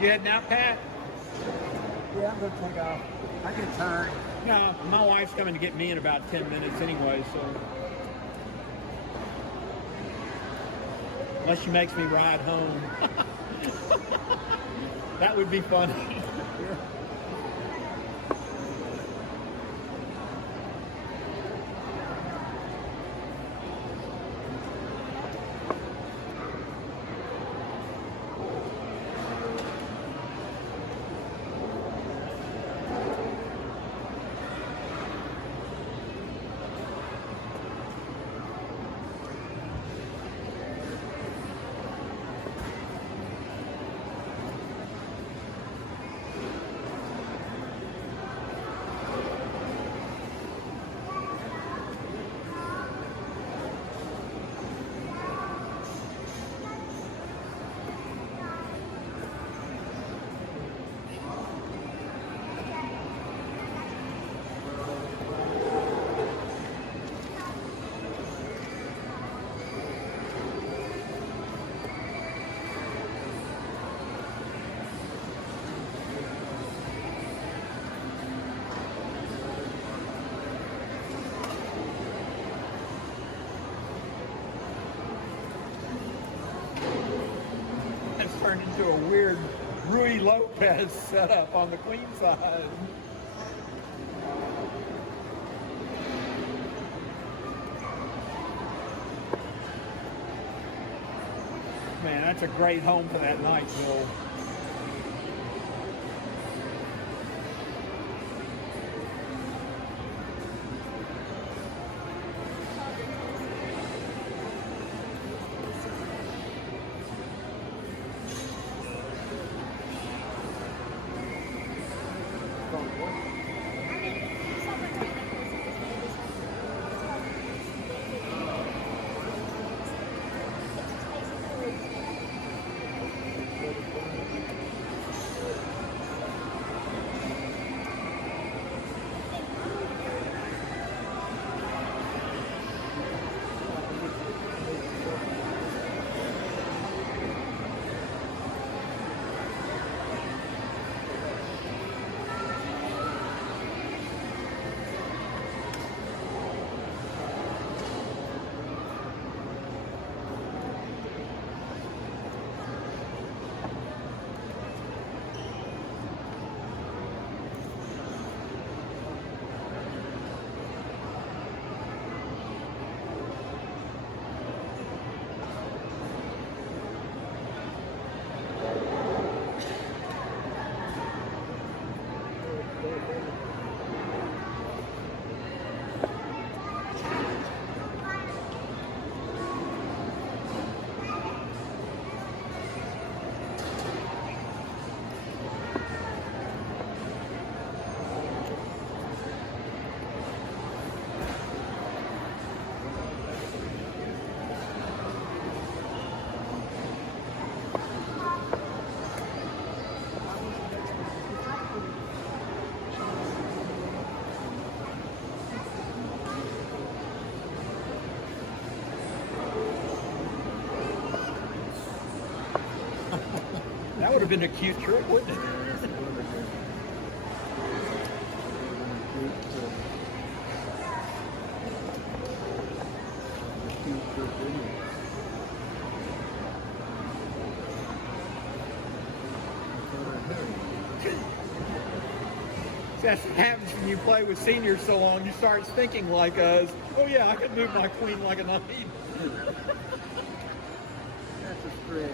You heading out, Pat? Yeah, I'm going to take off. I get tired. No, my wife's coming to get me in about 10 minutes anyway, so. Unless she makes me ride home. That would be funny. It's turned into a weird Rui Lopez setup on the queen side. Man, that's a great home for that night, Bill. That would have been a cute trip, wouldn't it? That's what happens when you play with seniors so long. You start thinking like us. Oh yeah, I could move my queen like a knight. That's a stretch.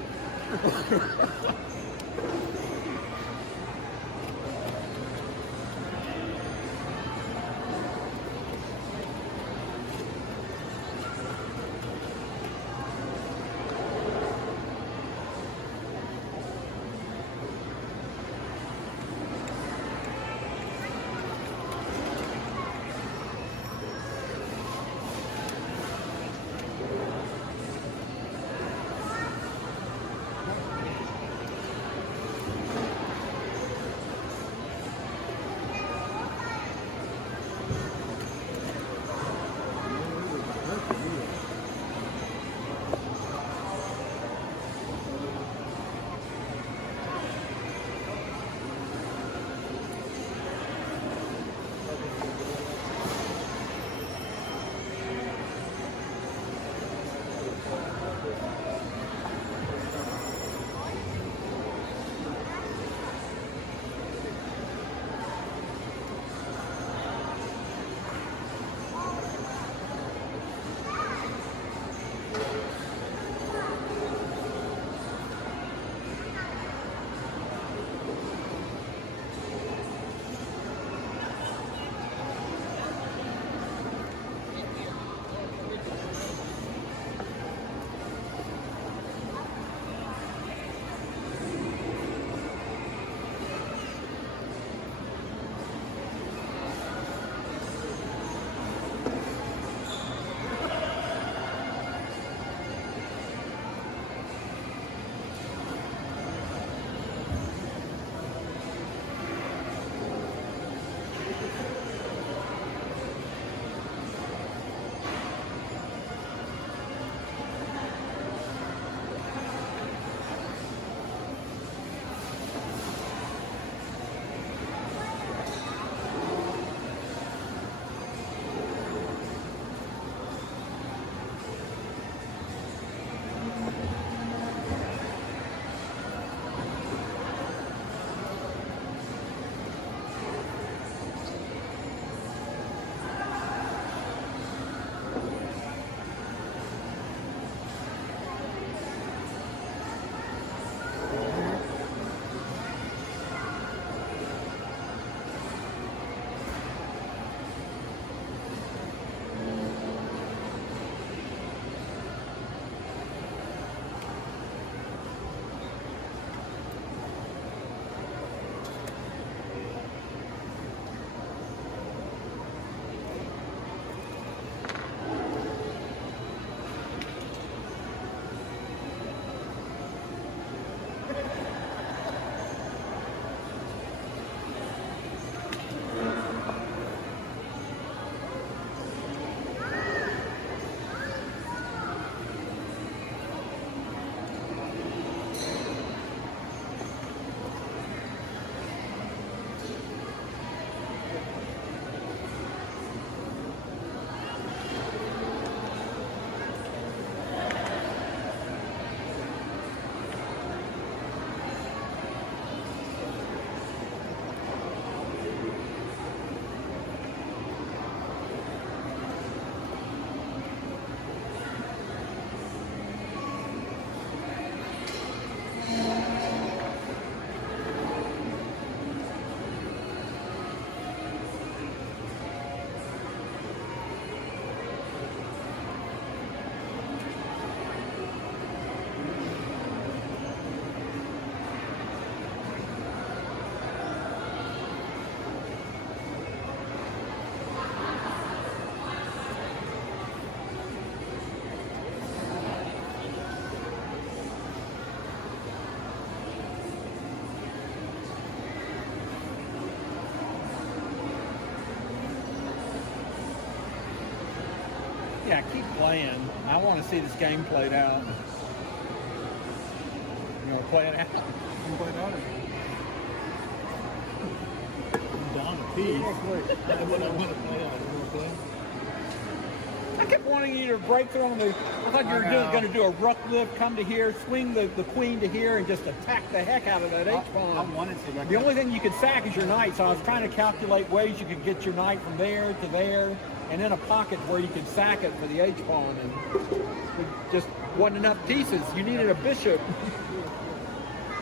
Yeah, keep playing. I want to see this game played out. You want to play it out? I'm going on it. Down a piece. Next week. I want to play out. You know what I'm saying? I kept wanting you to break through on the. I thought you were going to do a ruck lift, come to here, swing the queen to here, and just attack the heck out of that H pawn. I wanted to. The only thing you could sack is your knight, so I was trying to calculate ways you could get your knight from there to there, and in a pocket where you could sack it for the H pawn, and it just wasn't enough pieces. You needed a bishop.